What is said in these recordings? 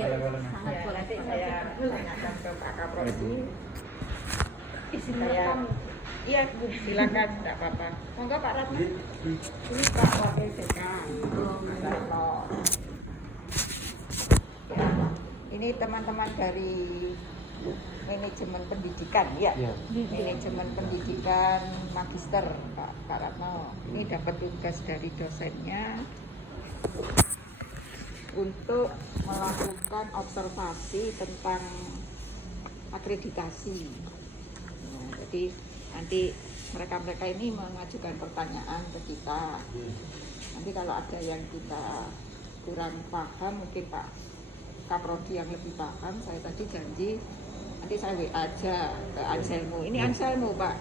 Iya, sangat ya, boleh. nanti saya tanyakan ke Pak Kaprodi. Saya Iya, Bu, silakan, tidak apa-apa. Monggo Pak Ratna. Ini Pak Wakil Dekan. Ya, ini teman-teman dari manajemen pendidikan, ya. Manajemen pendidikan magister Pak Ratno. Ini dapat tugas dari dosennya untuk melakukan observasi tentang akreditasi. Nah, jadi nanti mereka ini mengajukan pertanyaan ke kita. Nanti kalau ada yang kita kurang paham, mungkin Pak Kaprodi yang lebih paham. Saya tadi janji nanti saya WA aja ke Anselmo. Ini Anselmo, Pak.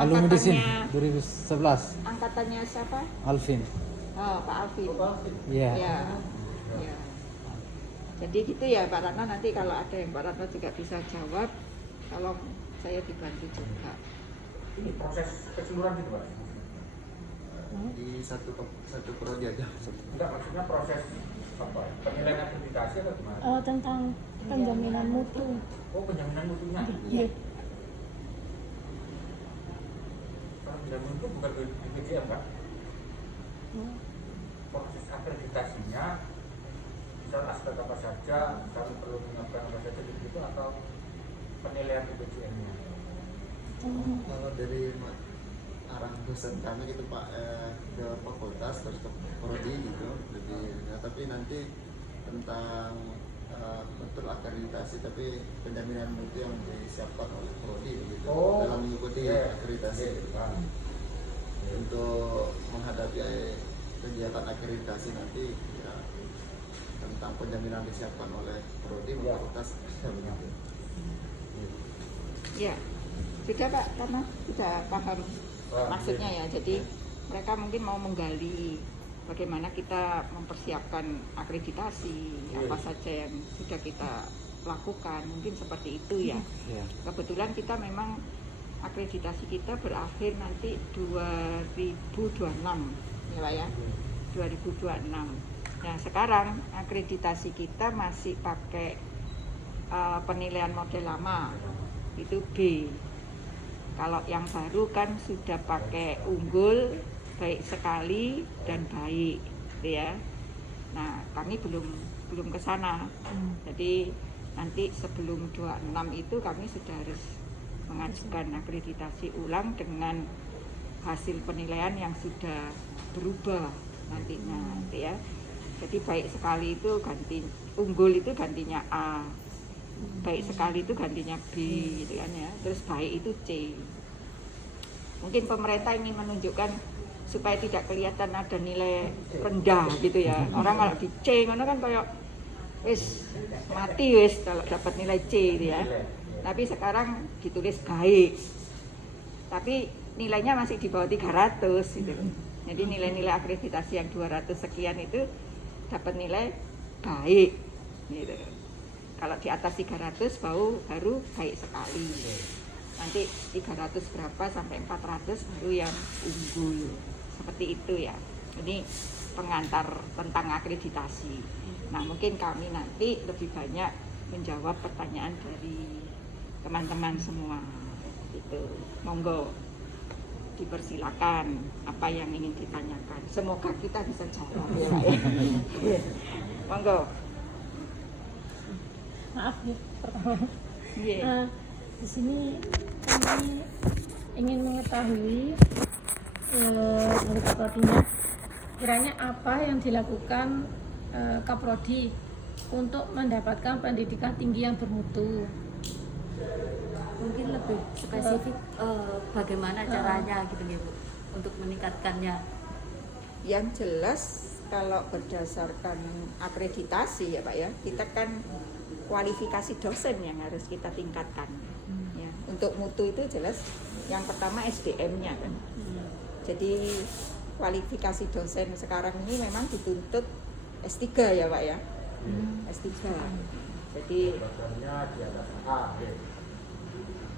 Alumni di sini Angkatannya 2011. angkatannya siapa? Alvin. Oh, Pak Alvin. Iya. Ya. Ya. Jadi gitu ya Pak Ratno, nanti kalau ada yang Pak Ratno juga bisa jawab, tolong saya dibantu juga. Ini proses keseluruhan gitu Pak? Di satu prodi aja. Enggak, maksudnya proses apa? Penilaian akreditasi atau gimana? tentang penjaminan mutu. Oh, penjaminan mutunya. Iya. Kalau penjaminan mutu bukan di BPJM Pak? Proses akreditasinya misal aspek apa saja, misalnya perlu menyiapkan apa saja gitu, atau penilaian BPJM-nya? Kalau dari arah dosen kami gitu Pak, ke fakultas terus ke prodi gitu lebih, tapi nanti tentang betul akreditasi, tapi penjaminan mutu yang disiapkan oleh prodi gitu dalam mengikuti akreditasi gitu, Pak. Untuk menghadapi kegiatan akreditasi nanti ya, tentang penjaminan disiapkan oleh prodi fakultas begitu. Ya, sudah Pak, karena sudah paham maksudnya ya. Jadi mereka mungkin mau menggali bagaimana kita mempersiapkan akreditasi, apa saja yang sudah kita lakukan, mungkin seperti itu ya. Kebetulan kita memang akreditasi kita berakhir nanti 2026 ya Pak ya, 2026. Nah sekarang akreditasi kita masih pakai penilaian model lama, itu B. Kalau yang baru kan sudah pakai unggul, baik sekali dan baik, gitu ya. Nah kami belum ke sana. Jadi nanti sebelum 26 itu kami sudah harus mengajukan akreditasi ulang dengan hasil penilaian yang sudah berubah nantinya, gitu ya. Jadi baik sekali itu ganti, unggul itu gantinya A, baik sekali itu gantinya B gitu kan ya, terus baik itu C. Mungkin pemerintah ingin menunjukkan supaya tidak kelihatan ada nilai rendah gitu ya. Orang kalau di C ngono kan kayak wis mati wis kalau dapat nilai C gitu ya. Tapi sekarang ditulis baik, tapi nilainya masih di bawah 300 gitu. Jadi nilai-nilai akreditasi yang 200 sekian itu dapat nilai baik gitu. Kalau di atas 300 baru baik sekali. Nanti 300 berapa sampai 400 baru yang unggul. Seperti itu ya. Ini pengantar tentang akreditasi. Nah, mungkin kami nanti lebih banyak menjawab pertanyaan dari teman-teman semua. Itu. Monggo dipersilakan apa yang ingin ditanyakan. Semoga kita bisa jawab ya. Monggo. Maaf nih pertama. Yeah. Di sini kami ingin mengetahui dari Kaprodinya kiranya apa yang dilakukan Kaprodi untuk mendapatkan pendidikan tinggi yang bermutu. Mungkin lebih spesifik bagaimana caranya gitu Bu untuk meningkatkannya. Yang jelas kalau berdasarkan akreditasi ya Pak ya, kita kan kualifikasi dosen yang harus kita tingkatkan. Ya, untuk mutu itu jelas yang pertama SDM-nya kan. Jadi kualifikasi dosen sekarang ini memang dituntut S3 ya Pak ya. S3. Jadi Jabatannya di atas A.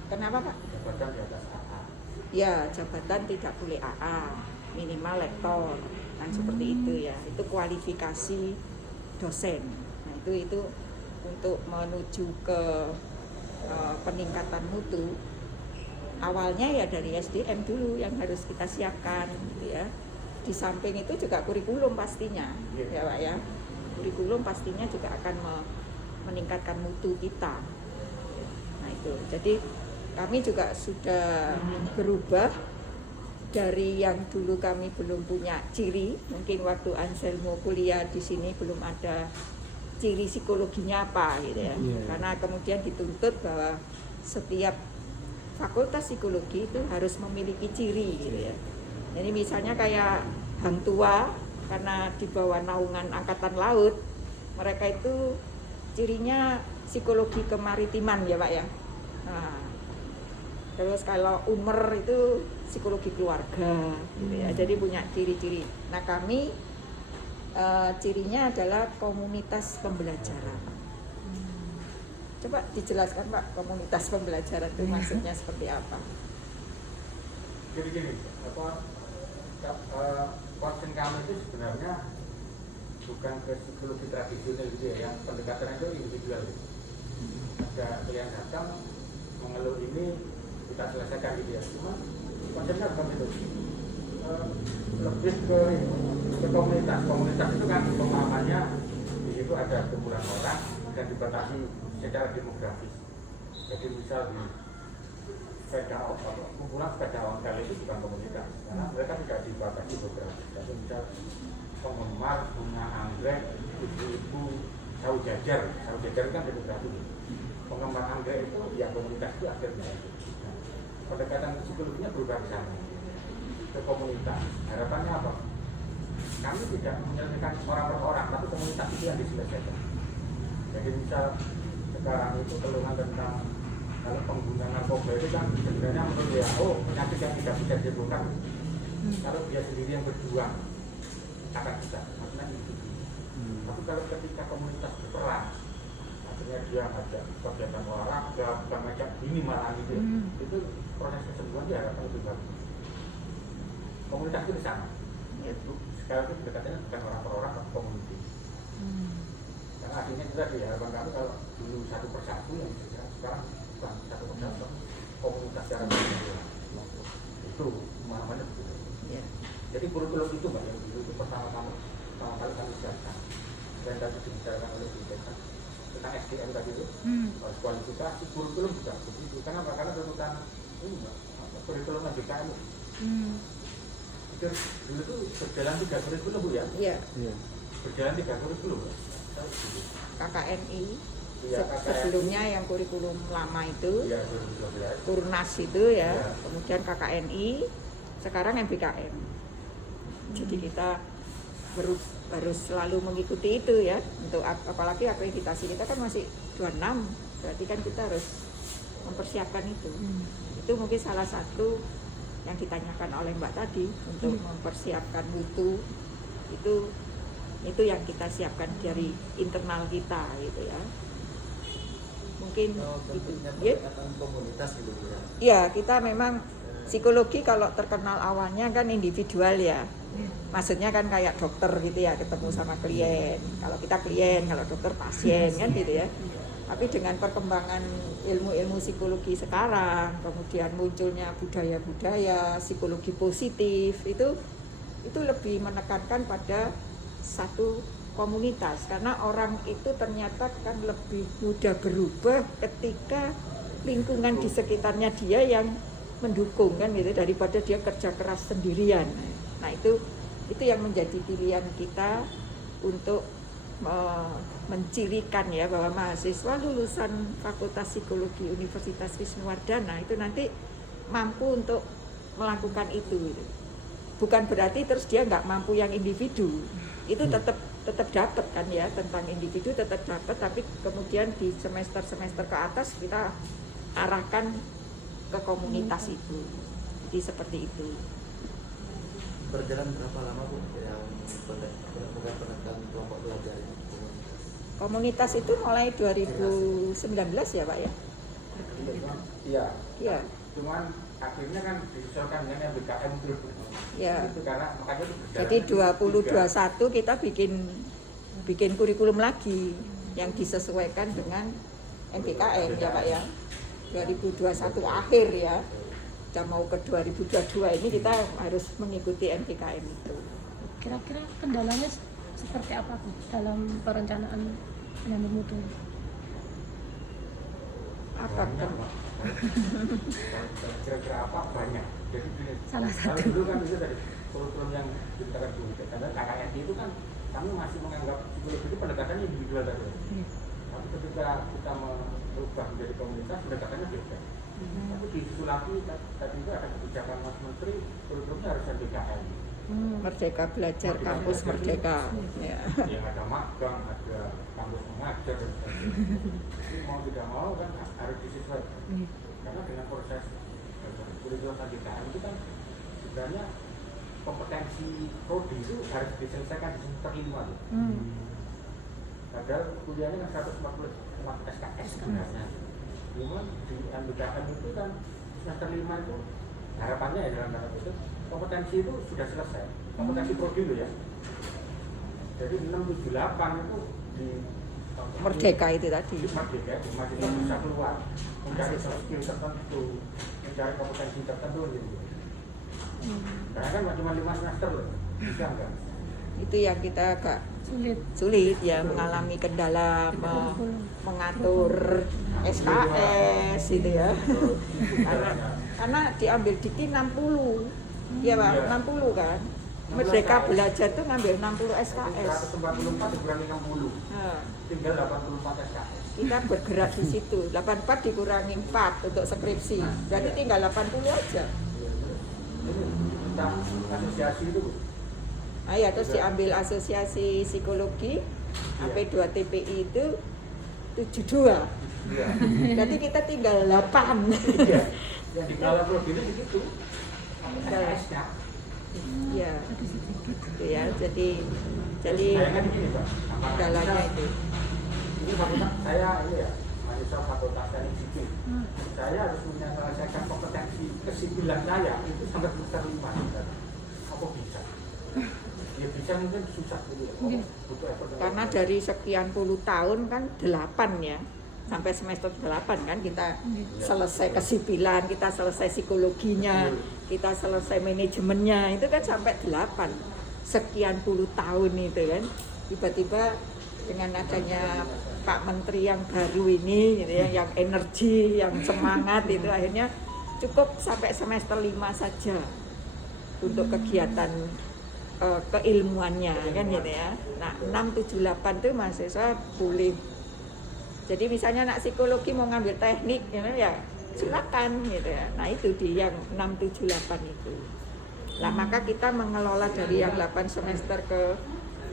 kenapa Pak? Jabatan di atas AA. Ya, jabatan tidak boleh AA, minimal lektor, kan seperti itu ya. Itu kualifikasi dosen. Nah, itu untuk menuju ke peningkatan mutu, awalnya ya dari SDM dulu yang harus kita siapkan gitu ya. Di samping itu juga kurikulum pastinya, ya Pak ya. Kurikulum pastinya juga akan meningkatkan mutu kita. Nah itu, jadi kami juga sudah berubah dari yang dulu kami belum punya ciri, mungkin waktu Anselmo kuliah di sini belum ada ciri psikologinya apa gitu ya. Karena kemudian dituntut bahwa setiap fakultas psikologi itu harus memiliki ciri gitu ya. Jadi misalnya kayak Hang Tua, karena di bawah naungan Angkatan Laut, mereka itu cirinya psikologi kemaritiman ya Pak ya. Nah, terus kalau Umer itu psikologi keluarga gitu ya. Jadi punya ciri-ciri. Nah kami cirinya adalah komunitas pembelajaran. Coba dijelaskan Pak, komunitas pembelajaran itu maksudnya seperti apa? Jadi gini, concern kami itu sebenarnya bukan ke psikologi tradisional gitu ya, yang pendekatannya itu individual. Ada klien datang mengeluh ini kita selesaikan gitu ya. Cuma konsepnya bukan itu. Lebih ke komunitas. Komunitas itu kan pemahamannya di situ ada kumpulan orang dan dibatasi secara demografis. Jadi misal di kumpulan sepeda ontel itu bukan komunitas karena mereka tidak dibatasi geografis. Jadi misal penggemar bunga anggrek, ibu-ibu sawo jajar kan demografi. Penggemar anggrek itu ya komunitas itu akhirnya. Nah, pendekatan psikologinya berubah ke sana, ke komunitas. Harapannya apa? Kami tidak menyelesaikan orang per orang, tapi komunitas itu yang diselesaikan. Jadi misal sekarang itu keluhan tentang kalau pengguna narkoba itu kan sebenarnya menurut WHO penyakit yang tidak bisa disembuhkan. Kalau dia sendiri yang berjuang akan bisa, maksudnya itu. Tapi kalau ketika komunitas berperan, akhirnya dia ngajak kegiatan olahraga, bukan ngajak ini malah gitu, itu proses kesembuhan diharapkan lebih bagus. Komunitas itu di sana. Sekarang itu pendekatannya bukan orang per orang, tapi komunitas. Karena artinya juga di harapan kami kalau dulu satu persatu yang bisa sekarang bukan satu persatu, komunitas secara keseluruhan. Itu pemahamannya begitu. Jadi kurikulum itu Mbak, yang dulu itu pertama kali kami siapkan. Dan tadi dibicarakan oleh Bu Dekan tentang SDM tadi itu, kualifikasi kurikulum juga begitu. Kenapa? Karena tuntutan ini Mbak, kurikulum MBKM. Itu dulu tuh berjalan 3 kurikulum Bu ya? Iya. Berjalan 3 kurikulum ya? KKNI. Ya, Sebelumnya yang kurikulum lama itu, ya, 2012. Turnas itu ya, kemudian KKNI, sekarang MBKM. Jadi kita harus selalu mengikuti itu ya, untuk apalagi akreditasi kita kan masih 26, berarti kan kita harus mempersiapkan itu. Itu mungkin salah satu yang ditanyakan oleh Mbak tadi, untuk mempersiapkan mutu itu yang kita siapkan dari internal kita gitu ya. Mungkin itu ya. Komunitas gitu ya. Iya, kita memang psikologi kalau terkenal awalnya kan individual ya. Maksudnya kan kayak dokter gitu ya, ketemu sama klien. Kalau kita klien, kalau dokter pasien kan gitu ya. Tapi dengan perkembangan ilmu-ilmu psikologi sekarang, kemudian munculnya budaya-budaya psikologi positif, itu lebih menekankan pada satu komunitas, karena orang itu ternyata kan lebih mudah berubah ketika lingkungan di sekitarnya dia yang mendukung kan gitu, daripada dia kerja keras sendirian. Nah itu yang menjadi pilihan kita untuk mencirikan ya bahwa mahasiswa lulusan Fakultas Psikologi Universitas Wisnuwardana itu nanti mampu untuk melakukan itu. Bukan berarti terus dia nggak mampu yang individu, itu tetap dapat kan ya, tentang individu tetap dapat, tapi kemudian di semester ke atas kita arahkan ke komunitas itu. Jadi seperti itu. Berjalan berapa lama Bu yang pendidikan kelompok belajar ini komunitas? Komunitas itu mulai 2019 ya Pak ya? Iya. Iya. Cuman akhirnya kan disesuaikan dengan MBKM itu. Ya. Itu karena makanya itu berjalan. Jadi 2021 kita bikin kurikulum lagi. yang disesuaikan dengan MBKM ya Pak ya. 2021 akhir ya. Kita mau ke 2022 ini kita harus mengikuti MBKM itu. Kira-kira kendalanya seperti apa Bu dalam perencanaan penyambung mutu? Apa kan? Kira-kira apa banyak. Jadi Salah kalau satu. dulu kan itu dari kurikulum yang diberikan dulu. Karena KKNI itu kan kami masih menganggap psikologi itu pendekatannya individual tadi. Tapi ketika kita merubah menjadi komunitas, pendekatannya beda. Tapi di sisi lagi tadi itu ada kebijakan Mas Menteri, kurikulumnya harus MBKM. Merdeka Belajar Kampus Merdeka. Ya. Yang ada magang, ada kampus mengajar dan sebagainya. Jadi mau tidak mau kan harus disesuaikan. Karena dengan proses kurikulum MBKM itu kan sebenarnya kompetensi prodi itu harus diselesaikan di semester 5 tuh. Padahal kuliahnya kan 144 SKS sebenarnya. Cuma di MBKM itu kan semester 5 itu harapannya ya dalam tanda kutip kompetensi itu sudah selesai. Kompetensi prodi loh ya. Jadi 678 itu di Merdeka itu tadi. di Merdeka itu masih bisa keluar mencari skill tertentu, mencari kompetensi tertentu gitu. Karena kan cuma 5 semester loh, bisa enggak? Itu yang kita agak Sulit. ya mengalami kendala mengatur SKS itu ya. Karena diambil dikti 60. Ya Pak, 60 kan. Merdeka Belajar tuh ngambil 60 SKS. 144 dikurangi 60. Nah, Tinggal 84 SKS. kita bergerak di situ. 84 dikurangi 4 untuk skripsi. Berarti tinggal 80 aja. Ini tentang asosiasi itu. Nah, ya terus diambil asosiasi psikologi AP2TPI itu 72. Iya. Berarti kita tinggal 8. Iya. Yang di kala prodi itu begitu. SKS-nya. Ya. Itu ya. Jadi Bayangkan gini Pak. kendalanya itu. Ini fakultas saya ini ya, mahasiswa fakultas teknik sipil. Saya harus menyelesaikan kompetensi kesipilan saya itu sampai semester 5. Apa bisa? Ya bisa mungkin susah gitu ya. Butuh effort. Karena dari sekian puluh tahun kan 8 ya. Sampai semester 8 kan kita selesai kesipilan, kita selesai psikologinya, kita selesai manajemennya, itu kan sampai 8 sekian puluh tahun itu kan. Tiba-tiba dengan adanya Pak Menteri yang baru ini gitu ya, yang energi, yang semangat itu akhirnya cukup sampai semester 5 saja untuk kegiatan keilmuannya kan gitu ya. Nah 678 tuh mahasiswa boleh. Jadi misalnya anak psikologi mau ngambil teknik ya silakan gitu ya. Nah itu di yang 678 itu. Nah maka kita mengelola dari yang 8 semester ke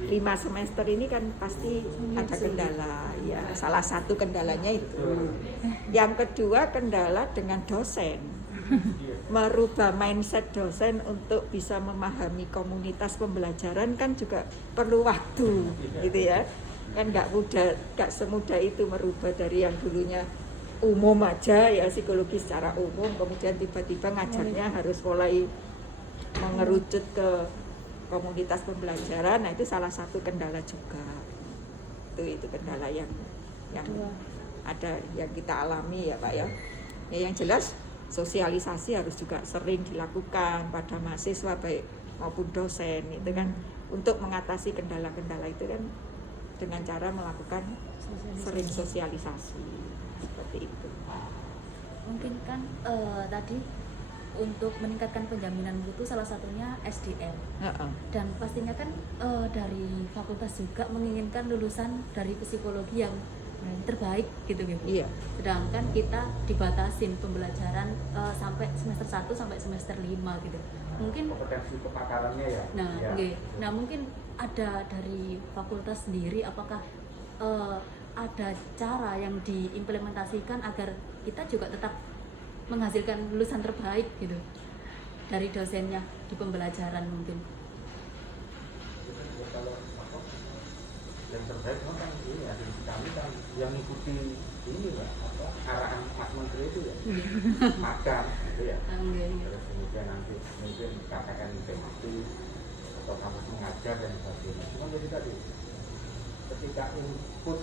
5 semester ini kan pasti ada kendala ya. Salah satu kendalanya itu. Yang kedua kendala dengan dosen. Merubah mindset dosen untuk bisa memahami komunitas pembelajaran kan juga perlu waktu gitu ya. Kan nggak mudah, nggak semudah itu merubah dari yang dulunya umum aja ya, psikologi secara umum, kemudian tiba-tiba ngajarnya harus mulai mengerucut ke komunitas pembelajaran. Nah itu salah satu kendala juga. Itu kendala yang ada yang kita alami ya Pak ya. Ya yang jelas sosialisasi harus juga sering dilakukan pada mahasiswa baik maupun dosen itu kan untuk mengatasi kendala-kendala itu kan dengan cara melakukan sering sosialisasi seperti itu. Mungkin kan tadi untuk meningkatkan penjaminan mutu salah satunya SDM. Dan pastinya kan dari fakultas juga menginginkan lulusan dari psikologi yang terbaik gitu gitu. Iya. Sedangkan kita dibatasin pembelajaran sampai semester 1 sampai semester 5 gitu. Mungkin kompetensi kepakarannya ya. Nah, ya. okay. Nah mungkin ada dari fakultas sendiri apakah ada cara yang diimplementasikan agar kita juga tetap menghasilkan lulusan terbaik gitu dari dosennya di pembelajaran mungkin. Kalau apa, yang terbaik memang kan ini ya, dari kami kan yang mengikuti ini Pak, apa arahan Mas Menteri itu ya, makan gitu ya. Terus kemudian nanti mungkin katakan tematik atau kampus mengajar dan sebagainya. Cuma jadi tadi ketika input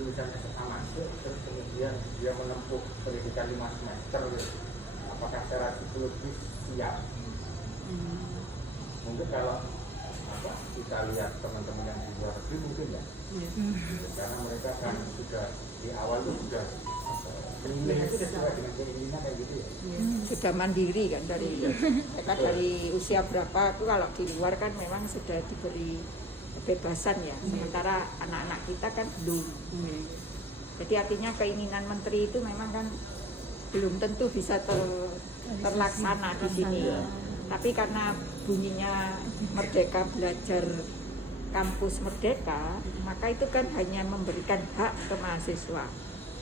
lulusan SMA masuk terus kemudian dia menempuh pendidikan 5 semester gitu. Apakah secara psikologis siap? Mungkin kalau kita lihat teman-teman yang di luar negeri mungkin ya, karena mereka kan sudah di awal itu sudah keinginan itu sesuai dengan keinginan kayak gitu ya. Sudah mandiri kan dari mereka dari usia berapa itu, kalau di luar kan memang sudah diberi kebebasan ya, sementara anak-anak kita kan belum. Jadi artinya keinginan menteri itu memang kan belum tentu bisa terlaksana di sini. Tapi karena bunyinya Merdeka Belajar Kampus Merdeka, maka itu kan hanya memberikan hak ke mahasiswa.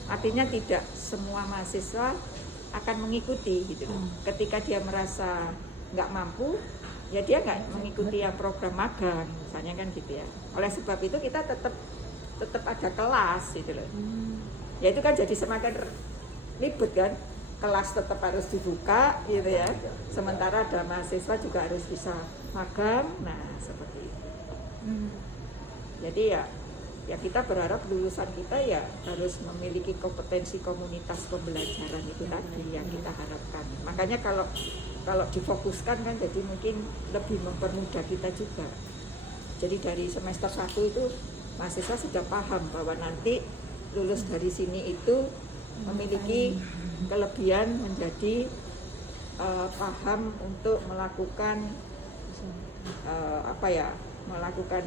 Artinya tidak semua mahasiswa akan mengikuti gitu. Ketika dia merasa nggak mampu, ya dia nggak mengikuti yang program magang, misalnya kan gitu ya. Oleh sebab itu kita tetap ada kelas gitu loh. Ya itu kan jadi semakin ribet kan. Kelas tetap harus dibuka gitu ya. Sementara ada mahasiswa juga harus bisa magang. Nah, seperti itu. Jadi ya kita berharap lulusan kita ya harus memiliki kompetensi komunitas pembelajaran itu tadi yang kita harapkan. Makanya kalau difokuskan kan jadi mungkin lebih mempermudah kita juga. Jadi dari semester 1 itu mahasiswa sudah paham bahwa nanti lulus dari sini itu memiliki kelebihan menjadi paham untuk melakukan melakukan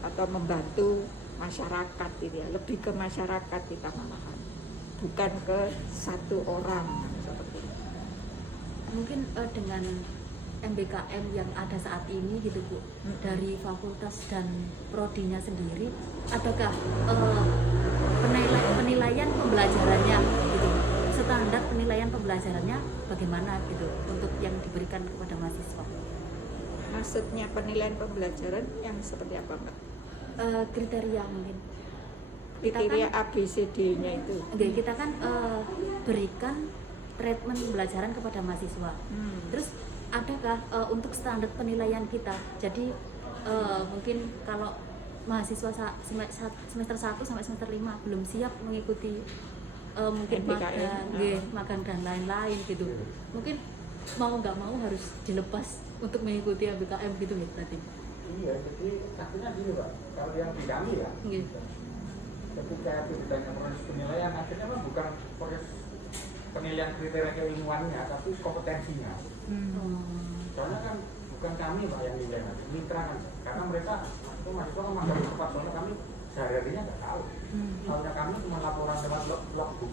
atau membantu masyarakat gitu ya, lebih ke masyarakat kita malahan, bukan ke satu orang seperti itu. Mungkin dengan MBKM yang ada saat ini gitu Bu, dari fakultas dan prodinya sendiri, adakah penilaian pembelajarannya gitu, standar penilaian pembelajarannya bagaimana gitu untuk yang diberikan kepada mahasiswa? Maksudnya penilaian pembelajaran yang seperti apa Mbak? Kriteria mungkin. Kriteria ABCD-nya itu. Kita kan berikan treatment pembelajaran kepada mahasiswa. Terus adakah untuk standar penilaian kita? Jadi mungkin kalau mahasiswa semester 1 sampai semester 5 belum siap mengikuti mungkin magang dan lain-lain gitu. Mungkin mau nggak mau harus dilepas untuk mengikuti MBKM gitu ya berarti. Iya, jadi akhirnya gini Pak, kalau yang di kami ya, ketika ditanya proses penilaian, akhirnya kan bukan proses penilaian kriteria keilmuannya, tapi kompetensinya. Soalnya kan bukan kami Pak yang nilai, mitra kan, karena mereka itu mahasiswa kan magang cepat, soalnya kami sehari-harinya nggak tahu. Soalnya kami cuma laporan lewat logbook.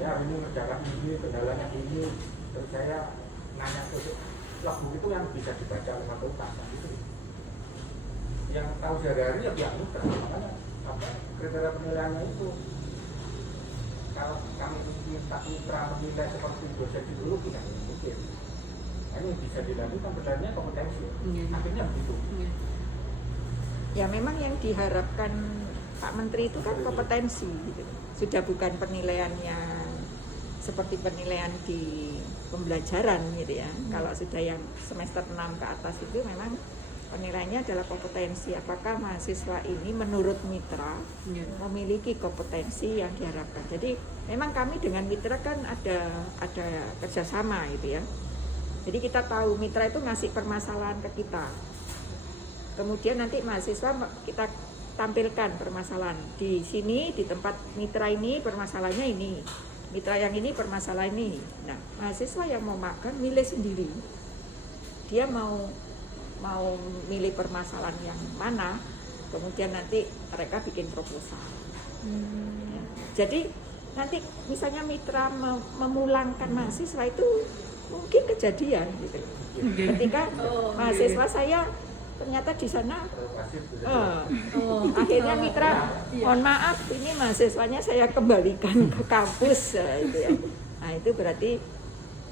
Ya ini ngerjakan ini, kendalanya ini, terus saya nanya ke logbook itu yang bisa dibaca oleh fakultas gitu. Yang tahu sehari-hari ya pihak mitra, makanya kriteria penilaiannya itu kalau kami minta mitra menilai seperti dosen dulu tidak mungkin. Ini bisa dilakukan berdasarnya kompetensi. Akhirnya begitu. Ya memang yang diharapkan Pak Menteri itu kan kompetensi gitu. Sudah bukan penilaiannya seperti penilaian di pembelajaran gitu ya. Kalau sudah yang semester 6 ke atas itu memang penilaiannya adalah kompetensi. Apakah mahasiswa ini menurut mitra memiliki kompetensi yang diharapkan. Jadi memang kami dengan mitra kan ada kerjasama gitu ya. Jadi kita tahu mitra itu ngasih permasalahan ke kita. Kemudian nanti mahasiswa kita tampilkan permasalahan. Di sini, di tempat mitra ini permasalahannya ini. Mitra yang ini permasalahan ini. Nah, mahasiswa yang mau magang milih sendiri. Dia mau milih permasalahan yang mana, kemudian nanti mereka bikin proposal. Ya. Jadi nanti misalnya mitra memulangkan mahasiswa itu mungkin kejadian gitu. Ketika mahasiswa saya ternyata di sana akhirnya mitra mohon maaf ini mahasiswanya saya kembalikan ke kampus gitu ya. Nah itu berarti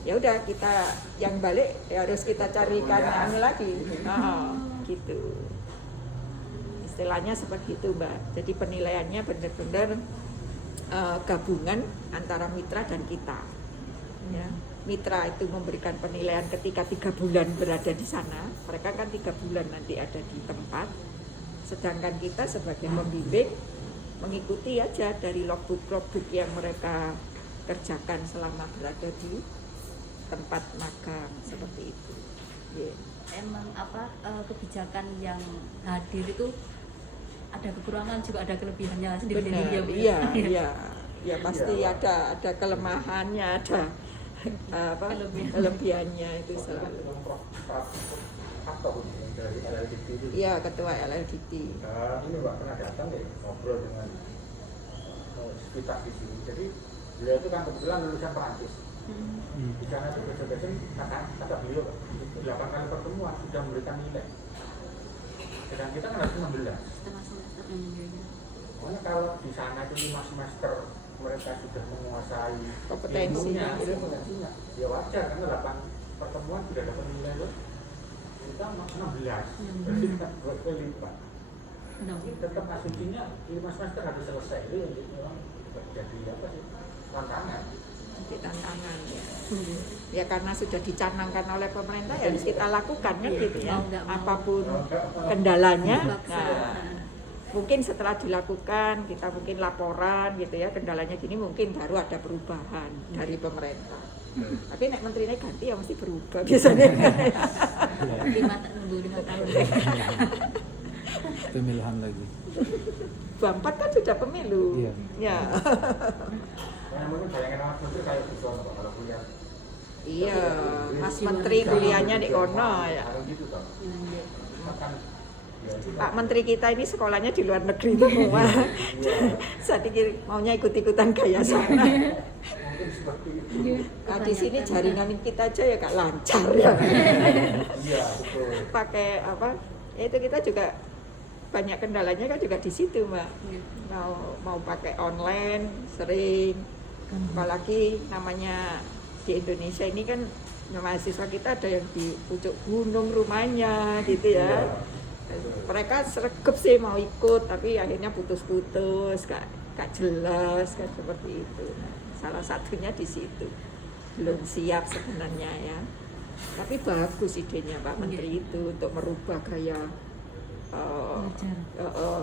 ya udah kita yang balik ya harus kita carikan anu lagi. Gitu. Istilahnya seperti itu Mbak. Jadi penilaiannya benar-benar gabungan antara mitra dan kita. Ya. Mitra itu memberikan penilaian ketika 3 bulan berada di sana. Mereka kan 3 bulan nanti ada di tempat. Sedangkan kita sebagai pembimbing mengikuti aja dari logbook yang mereka kerjakan selama berada di tempat magang seperti itu. Yeah. Emang kebijakan yang hadir itu ada kekurangan juga ada kelebihannya sendiri-sendiri ya Bu? Iya pasti ada kelemahannya, ada kelebihannya itu selalu. Dari LLDP itu. Iya, ketua LLDP. Ini Mbak pernah datang ya ngobrol dengan kita di sini. Jadi beliau itu kan kebetulan lulusan Perancis. Di sana itu besok-besok kata beliau 8 kali pertemuan sudah memberikan nilai. Sedang kita kan harus 16. Setengah semester. Pokoknya kalau di sana itu 5 semester mereka sudah menguasai Kompetensinya. ilmunya, ya wajar karena 8 pertemuan sudah dapat nilai loh. Kita 16, berarti kita 2 kali lipat. Tapi tetap asumsinya 5 semester harus selesai. Itu memang jadi apa sih? Tantangan. Di tantangan ya. Ya karena sudah dicanangkan oleh pemerintah ya harus kita lakukan kan gitu ya. Apapun kendalanya. Nah, mungkin setelah dilakukan kita mungkin laporan gitu ya, kendalanya gini mungkin baru ada perubahan dari pemerintah. Tapi nek menterinya ganti ya mesti berubah biasanya. 5 tahun. Pemilihan lagi. 24 kan sudah pemilu. Iya. Ya. Nah, mungkin bayangin Mas Menteri kayak gitu kalau kuliah. Iya, Mas Menteri kuliahnya di kono ya. Kalau gitu toh. Kan ya itu Pak Menteri kita ini sekolahnya di luar negeri semua. Saya pikir maunya ikut-ikutan gaya sana. mungkin seperti itu. Nah, di sini jaringan kita aja ya gak lancar ya. Iya, betul. Pakai apa? Ya itu kita juga banyak kendalanya kan juga di situ, Mbak. Mau pakai online sering, apalagi namanya di Indonesia ini kan mahasiswa kita ada yang di pucuk gunung rumahnya gitu ya. Mereka sregep sih mau ikut tapi akhirnya putus-putus, gak jelas kan seperti itu. Nah, salah satunya di situ belum siap sebenarnya ya. Tapi bagus idenya Pak Menteri itu untuk merubah gaya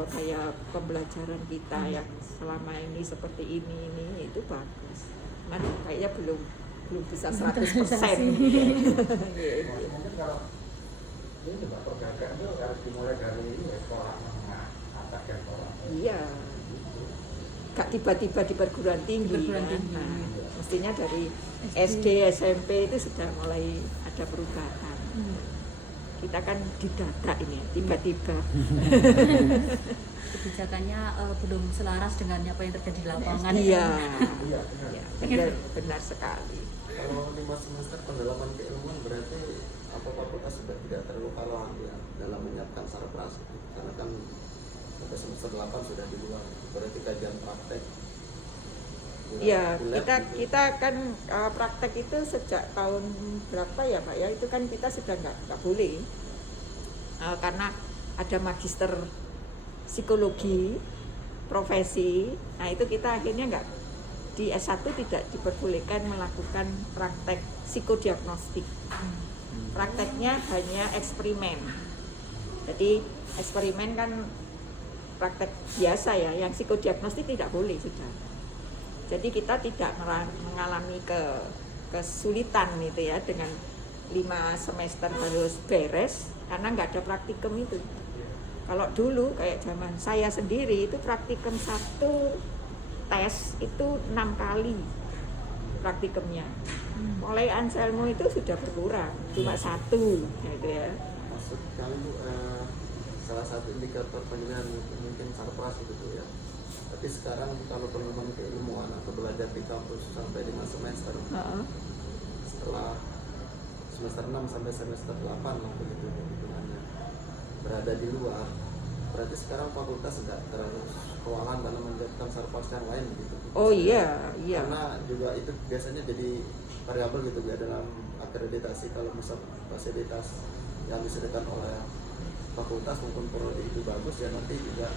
kayak pembelajaran kita yang selama ini seperti ini itu bagus. Cuman kayaknya belum bisa 100%. Mungkin kalau ini Mbak perdagangan itu harus dimulai dari ini ya, sekolah menengah atas dan sekolah. Iya. Gak tiba-tiba di perguruan tinggi. Perguruan Kan? tinggi. Nah, mestinya dari SD, SMP itu sudah mulai ada perubahan. Kita kan didadak ini tiba-tiba. Kebijakannya belum selaras dengan apa yang terjadi di lapangan. Iya. Iya, benar. Ya, benar sekali. Kalau 5 semester pendalaman keilmuan berarti apa fakultas sudah tidak terlalu kalah ya dalam menyiapkan sarpras karena kan sampai semester 8 sudah di luar, berarti kajian praktek. Iya, di lab gitu. kita kan praktek itu sejak tahun berapa ya Pak ya, itu kan kita sudah nggak boleh karena ada magister psikologi profesi. Nah itu kita akhirnya nggak di S1 tidak diperbolehkan melakukan praktek psikodiagnostik. Prakteknya hanya eksperimen. Jadi eksperimen kan praktek biasa ya, yang psikodiagnostik tidak boleh sudah. Jadi kita tidak mengalami kesulitan gitu ya dengan 5 semester harus beres karena nggak ada praktikum itu. Kalau dulu kayak zaman saya sendiri itu praktikum 1 tes itu 6 kali praktikumnya. Mulai Anselmo itu sudah berkurang, cuma 1 gitu ya. Maksud kami itu salah satu indikator penilaian mungkin sarpras gitu tuh ya. Tapi sekarang kalau pengembangan keilmuan atau belajar di kampus sampai 5 semester, setelah semester 6 sampai semester 8 lah begitu hitungannya berada di luar, berarti sekarang fakultas tidak terlalu kewalahan dalam menyiapkan sarpras yang lain begitu. Oh iya. Karena juga itu biasanya jadi variabel gitu ya dalam akreditasi. Kalau misal fasilitas yang disediakan oleh fakultas maupun prodi itu bagus ya nanti juga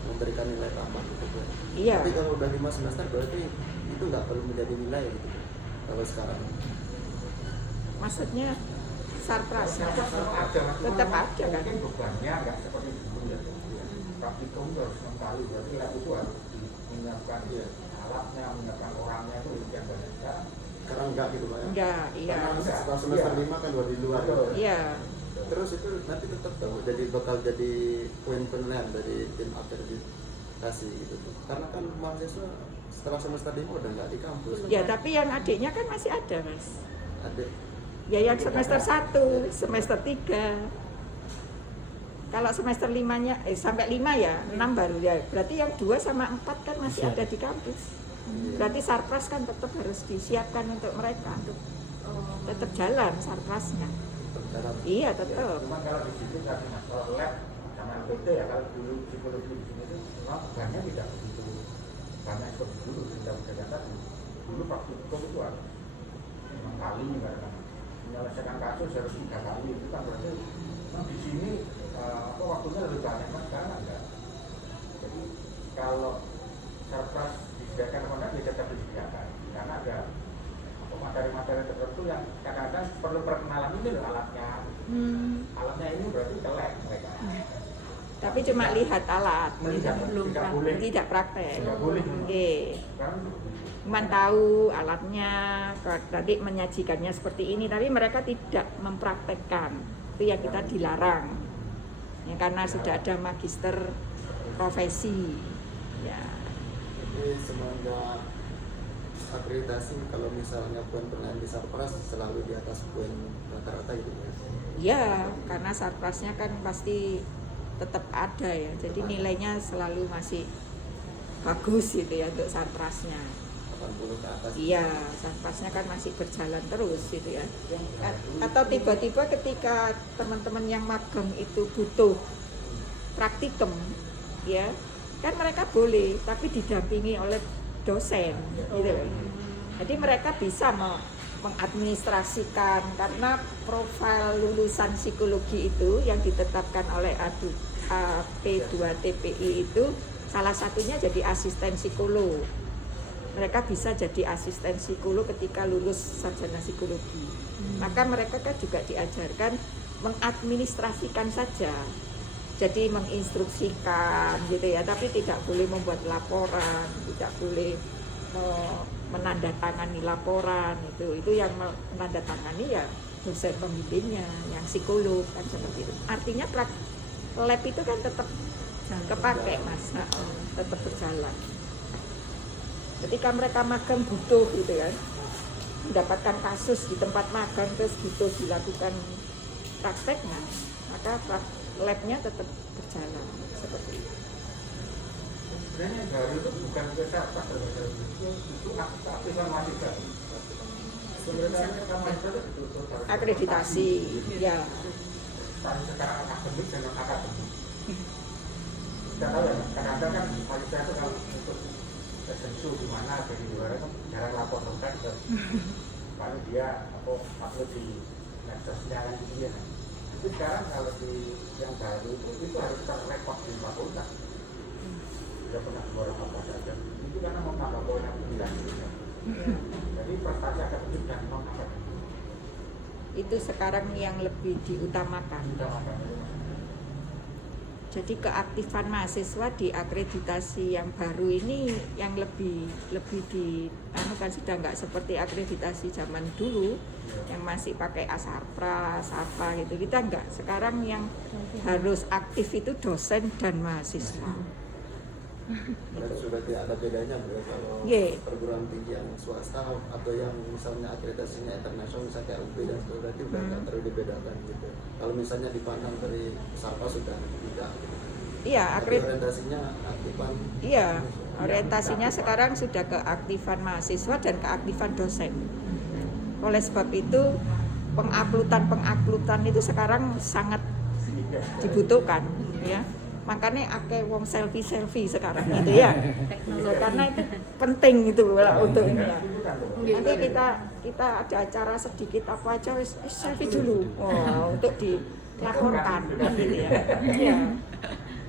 memberikan nilai tambah gitu ya. Iya. Tapi kalau udah 5 semester berarti itu nggak perlu menjadi nilai gitu kalau sekarang. Maksudnya sarpras Tetap ada, tetap ada kan. mungkin bebannya nggak seperti dulu ya. praktikum harus 6 kali, berarti lab itu harus menyiapkan alatnya, menyiapkan orangnya itu yang banyak. Ya. Sekarang enggak gitu Pak ya? Enggak, iya. Karena setelah semester 5 kan di luar. Iya. Terus itu nanti tetap tahu bakal jadi poin penilaian dari tim akreditasi gitu tuh. Karena kan mahasiswa setelah semester 5 udah nggak di kampus. Ya, tapi yang adiknya kan masih ada, Mas. Ada. Ya yang semester 1, semester 3. Kalau semester 5-nya sampai 5 ya, 6 baru ya. Berarti yang 2 sama 4 kan masih ada di kampus. Berarti sarpras kan tetap harus disiapkan untuk mereka, untuk tetap jalan sarprasnya. Iya, tetap. Cuma kalau di sini karena masalah lab sama LPT ya, kalau dulu psikologi di sini itu memang banyak tidak begitu banyak seperti dulu sudah berjalan. Dulu praktikum itu harus 6 kali karena menyelesaikan kasus harus 3 kali, itu kan berarti memang di sini waktunya lebih banyak kan sekarang enggak. Jadi kalau sarpras disediakan mana dia tetap disediakan karena ada materi-materi tertentu yang kadang-kadang perlu perkenalan ini loh alatnya. Alatnya ini berarti ke lab mereka. Tapi cuma lihat alat, tidak praktek. Tidak boleh. Oke. Cuman tahu alatnya, tadi menyajikannya seperti ini, tapi mereka tidak mempraktekkan. Itu yang kita dilarang. Ya, karena sudah ada magister profesi. Ya. Jadi semoga akreditasi kalau misalnya poin penilaian di sarpras selalu di atas poin rata-rata gitu ya. Ya, karena sarprasnya kan pasti tetap ada ya. Jadi nilainya selalu masih bagus gitu ya untuk sarprasnya. 80 ke atas. Iya, sarprasnya kan masih berjalan terus gitu ya. Atau tiba-tiba ketika teman-teman yang magang itu butuh praktikum, ya, kan mereka boleh, tapi didampingi oleh dosen, gitu loh. Jadi mereka bisa mengadministrasikan karena profil lulusan psikologi itu yang ditetapkan oleh AP2TPI itu salah satunya jadi asisten psikolog. Mereka bisa jadi asisten psikolog ketika lulus sarjana psikologi. Maka mereka kan juga diajarkan mengadministrasikan saja. Jadi menginstruksikan gitu ya, tapi tidak boleh membuat laporan, tidak boleh menandatangani laporan itu yang menandatangani ya dosen pembimbingnya, yang psikolog kan seperti itu. Artinya lab itu kan tetap kepake Mas, tetap berjalan. Ketika mereka magang butuh gitu kan, mendapatkan kasus di tempat magang terus butuh dilakukan prakteknya, maka labnya tetap berjalan seperti itu. Sebenarnya yang baru itu bukan ke sarpras, itu aktifan mahasiswa. Sebenarnya kan mahasiswa itu betul-betul Akreditasi, ya. Sekarang akademik dan non akademik. Kita tahu ya, kadang-kadang kan mahasiswa itu kalau untuk tersensu di mana dari luar itu jarang lapor kan, paling dia upload di medsosnya kan gitu ya. Tapi sekarang kalau di yang baru itu harus terrekod di fakultas. Tidak pernah keluar apa saja. Itu karena mau tambah poin yang 9. Jadi prestasi akademik dan non akademik. Itu sekarang yang lebih diutamakan. Jadi keaktifan mahasiswa di akreditasi yang baru ini yang lebih kan sudah nggak seperti akreditasi zaman dulu yang masih pakai asarpras apa gitu, kita nggak. Sekarang yang harus aktif itu dosen dan mahasiswa. Berarti sudah tidak ada bedanya bro kalau perguruan tinggi yang swasta atau yang misalnya akreditasinya internasional misalnya kayak UB dan sebagainya, berarti udah nggak terlalu dibedakan gitu. Kalau misalnya dipandang dari sarpras sudah tidak. Iya, orientasinya aktifan. Iya, orientasinya sekarang sudah keaktifan mahasiswa dan keaktifan dosen. Oleh sebab itu penguploadan itu sekarang sangat dibutuhkan, ya. Makanya akeh wong selfie sekarang gitu ya. Karena itu penting itu untuk ini ya. Nanti kita ada acara sedikit apa aja selfie dulu. Untuk dilaporkan gitu ya. Iya.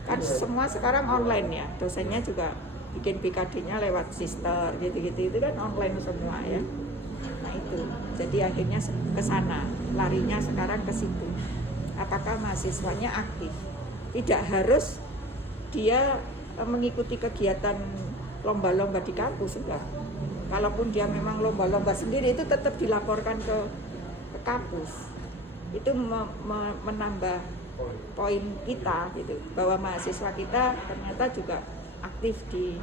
Kan semua sekarang online ya. Dosennya juga bikin BKD-nya lewat sister gitu-gitu, itu kan online semua ya. Nah itu. Jadi akhirnya ke sana, larinya sekarang ke situ. Apakah mahasiswanya aktif? Tidak harus dia mengikuti kegiatan lomba-lomba di kampus, enggak. Kalaupun dia memang lomba-lomba sendiri itu tetap dilaporkan ke kampus. Itu menambah poin kita gitu, bahwa mahasiswa kita ternyata juga aktif di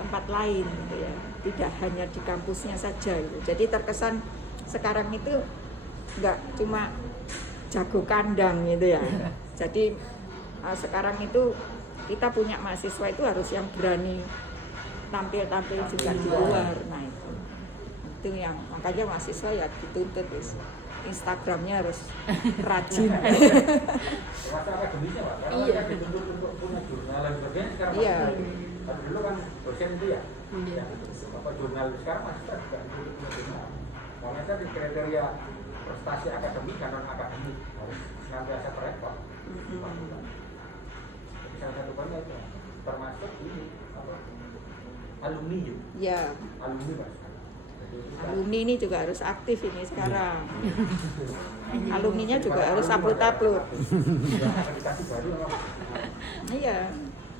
tempat lain gitu ya, tidak hanya di kampusnya saja gitu. Jadi terkesan sekarang itu nggak cuma jago kandang gitu ya. Jadi sekarang itu kita punya mahasiswa itu harus yang berani tampil juga di luar. Nah itu yang makanya mahasiswa ya dituntut wis. Instagramnya harus rajin. Masa akademisnya Pak, karena Iya. mereka dituntut untuk punya jurnal dan sebagainya sekarang Iya. Tapi dulu kan dosen itu ya, Iya. apa jurnal sekarang masih juga dituntut punya jurnal. Karena kan di kriteria prestasi akademik dan non akademik harus senantiasa terekam. Jadi salah satu poinnya itu termasuk ini apa alumni juga, Ya, alumni Mas. Jadi kita- alumni ini juga harus aktif ini sekarang. Alumninya juga harus upload. akreditasi baru apa? Iya.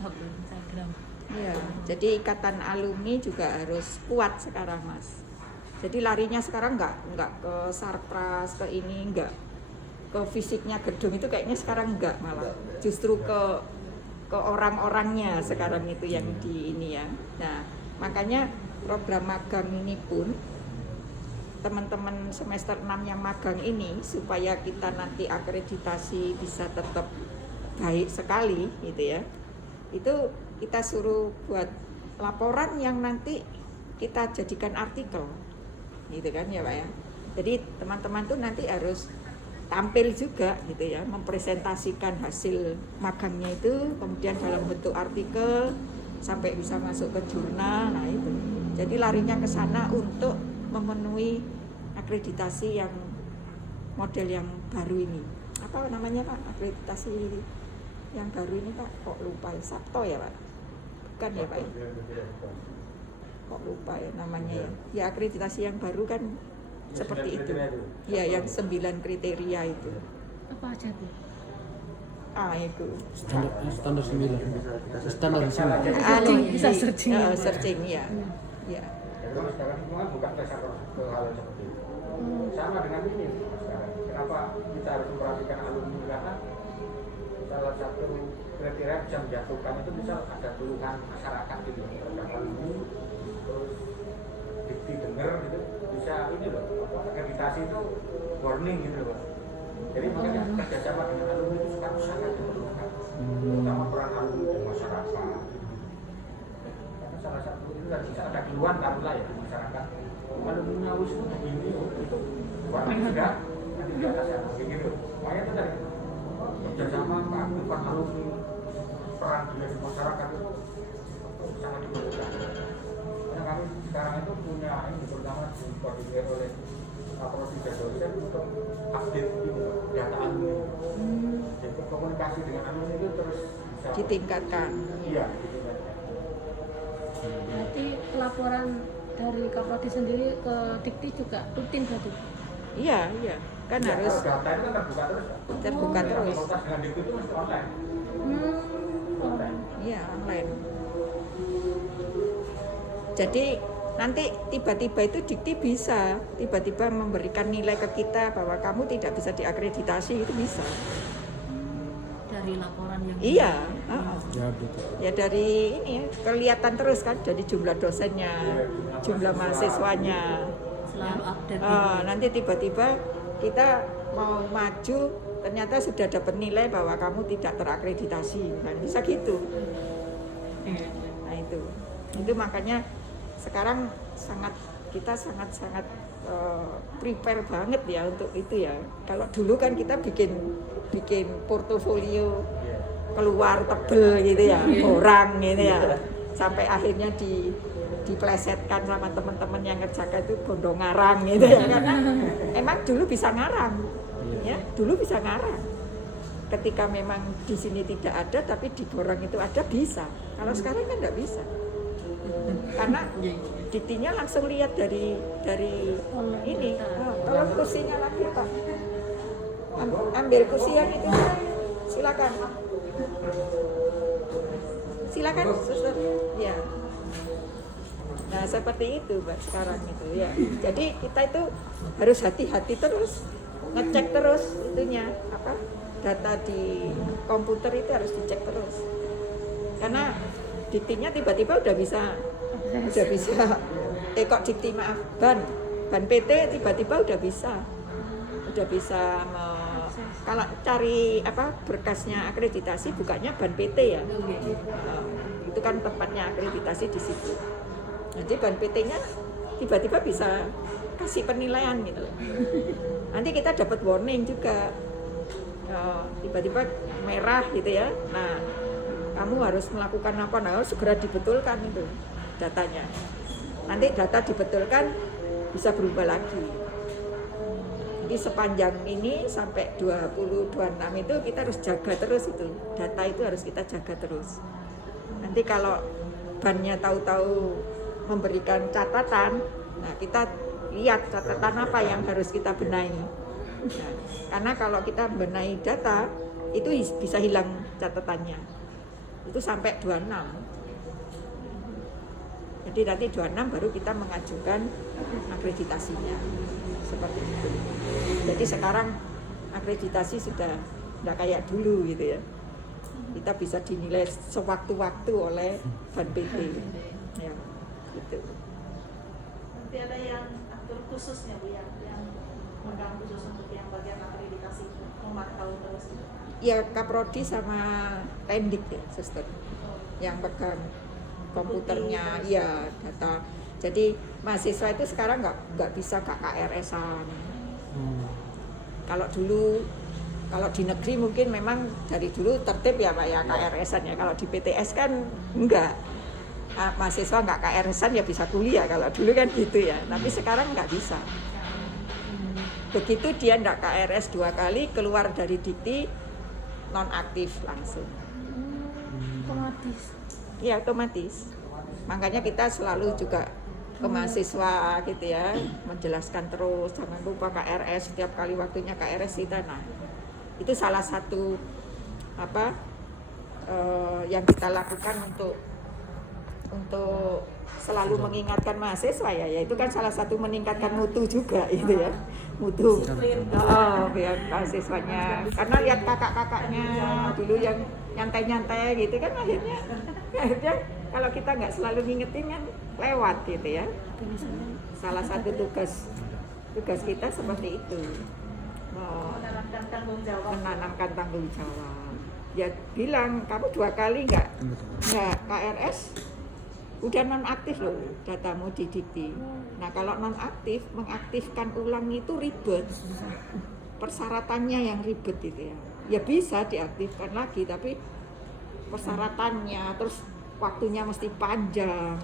Upload Instagram. Iya, jadi ikatan alumni juga harus kuat sekarang, Mas. Jadi larinya sekarang nggak ke sarpras, ke ini nggak, ke fisiknya gedung itu kayaknya sekarang nggak, malah justru ke orang-orangnya sekarang itu yang di ini ya. Nah, makanya program magang ini pun teman-teman semester 6 yang magang ini supaya kita nanti akreditasi bisa tetap baik sekali gitu ya. Itu kita suruh buat laporan yang nanti kita jadikan artikel gitu kan ya Pak ya. Jadi teman-teman tuh nanti harus tampil juga gitu ya, mempresentasikan hasil magangnya itu kemudian dalam bentuk artikel sampai bisa masuk ke jurnal. Nah itu, jadi larinya ke sana untuk memenuhi akreditasi yang model yang baru ini. Apa namanya Pak, akreditasi yang baru ini Pak? Kok lupa ya, Sabto ya Pak? Bukan ya Pak ya? Kok lupa ya namanya ya. Ya akreditasi yang baru kan seperti itu. Ya yang 9 kriteria itu. Apa aja tuh? Itu. Standar 9. Standar 9. Bisa searching. Searching ya. Ya. Kalau sekarang itu kan bukan dasar ke hal seperti itu. Sama dengan ini sekarang. Kenapa kita harus memperhatikan alumni? Karena salah satu kriteria bisa menjatuhkan itu misal ada keluhan masyarakat gitu terhadap alumni, terus dikti dengar gitu bisa ini loh, akreditasi itu warning gitu loh. Jadi makanya kerjasama dengan alumni itu sangat diperlukan, terutama peran alumni di masyarakat. Karena salah satu itu kan bisa ada keluhan taruhlah ya di masyarakat. Alumni wis itu begini, itu warning sudah nanti di atas yang begini loh. Makanya itu tadi kerjasama keaktifan alumni, peran dia di masyarakat itu sangat diperlukan. Karena kami sekarang itu punya ini terutama dikoordinir oleh prodi dan dosen untuk update ini, data alumni. Jadi komunikasi dengan alumni itu terus bisa Ditingkatkan. Iya, ditingkatkan. Berarti laporan dari Kaprodi sendiri ke Dikti juga rutin berarti? Iya, iya. Kan Ya, harus kalau data itu kan terbuka terus. terbuka terus. Kontak dengan Dikti itu masih online. Online. Iya, online. Jadi nanti tiba-tiba itu Dikti bisa tiba-tiba memberikan nilai ke kita bahwa kamu tidak bisa diakreditasi, itu bisa. Dari laporan yang Iya, Ya betul. ya dari ini ya, kelihatan terus kan dari jumlah dosennya, jumlah mahasiswanya. selalu update. Nanti tiba-tiba kita mau maju ternyata sudah dapat nilai bahwa kamu tidak terakreditasi, kan bisa gitu. Nah itu makanya sekarang kita sangat prepare banget ya untuk itu ya. Kalau dulu kan kita bikin portofolio keluar tebel gitu ya, borang gitu ya, sampai akhirnya diplesetkan sama teman-teman yang ngerjakan itu bondo ngarang gitu ya, karena emang dulu bisa ngarang ya, dulu bisa ngarang. Ketika memang di sini tidak ada tapi di borang itu ada, bisa. Kalau sekarang kan nggak bisa, karena diktinya langsung lihat dari ini. Tolong kursinya lagi Pak, ambil kursi yang itu, silakan. Silakan suster. Ya. Nah seperti itu Mbak sekarang itu ya. Jadi kita itu harus hati-hati terus, ngecek terus itunya apa data di komputer itu harus dicek terus. Karena diktinya tiba-tiba udah bisa kok dikti maaf ban PT tiba-tiba udah bisa kalau cari apa berkasnya akreditasi bukannya ban PT ya. Itu kan tempatnya akreditasi di situ. Nanti ban PT-nya tiba-tiba bisa kasih penilaian gitu. Nanti kita dapat warning juga. Tiba-tiba merah gitu ya. Nah, kamu harus melakukan apa? Nah, harus segera dibetulkan itu datanya. Nanti data dibetulkan bisa berubah lagi. Jadi sepanjang ini sampai 2026 itu kita harus jaga terus itu. Data itu harus kita jaga terus. Nanti kalau bannya tahu-tahu memberikan catatan, nah kita lihat catatan apa yang harus kita benahi. Nah, karena kalau kita benahi data itu bisa hilang catatannya. Itu sampai 26. Jadi nanti 26 baru kita mengajukan akreditasinya. Seperti itu. Jadi sekarang akreditasi sudah tidak kayak dulu gitu ya. Kita bisa dinilai sewaktu-waktu oleh ban PT. Ya, gitu. Nanti ada yang atur khususnya Bu yang megang khusus untuk yang bagian akreditasi memantau terus. Ya Kaprodi sama Pendik ya, suster. Yang pegang komputernya, ya data. Jadi mahasiswa itu sekarang nggak bisa KKRS-an. Kalau dulu, kalau di negeri mungkin memang dari dulu tertib ya Pak ya KRS-an ya. Kalau di PTS kan enggak. Mahasiswa nggak KRS-an ya bisa kuliah. Kalau dulu kan gitu ya. Tapi sekarang nggak bisa. Begitu dia nggak KRS 2 kali keluar dari dikti nonaktif langsung. Otomatis. Iya otomatis. Makanya kita selalu juga ke mahasiswa gitu ya, menjelaskan terus jangan lupa KRS setiap kali waktunya KRS kita. Nah itu salah satu apa yang kita lakukan untuk selalu mengingatkan mahasiswa ya, yaitu kan salah satu meningkatkan mutu juga itu ya, mutu biar mahasiswanya, karena lihat kakak-kakaknya dulu yang nyantai-nyantai gitu kan akhirnya kalau kita nggak selalu ngingetin kan lewat gitu ya. Salah satu tugas kita seperti itu, Menanamkan tanggung jawab. menanamkan tanggung jawab. Ya bilang kamu 2 kali nggak KRS udah nonaktif loh datamu di dikti. Nah kalau nonaktif mengaktifkan ulang itu ribet, persyaratannya yang ribet gitu ya. Ya bisa diaktifkan lagi tapi persyaratannya terus waktunya mesti panjang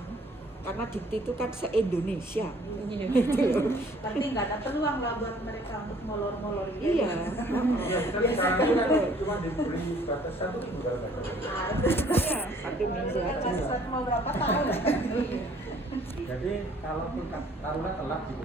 karena dikti itu kan se-Indonesia. Berarti nggak ada peluang lah buat mereka untuk molor-molor gitu. Iya. Ya, kita sekarang kan cuma diberi batas 1 minggu berapa? Iya, 1 minggu aja. Saat mau berapa tahun? Jadi kalaupun taruhlah telat gitu,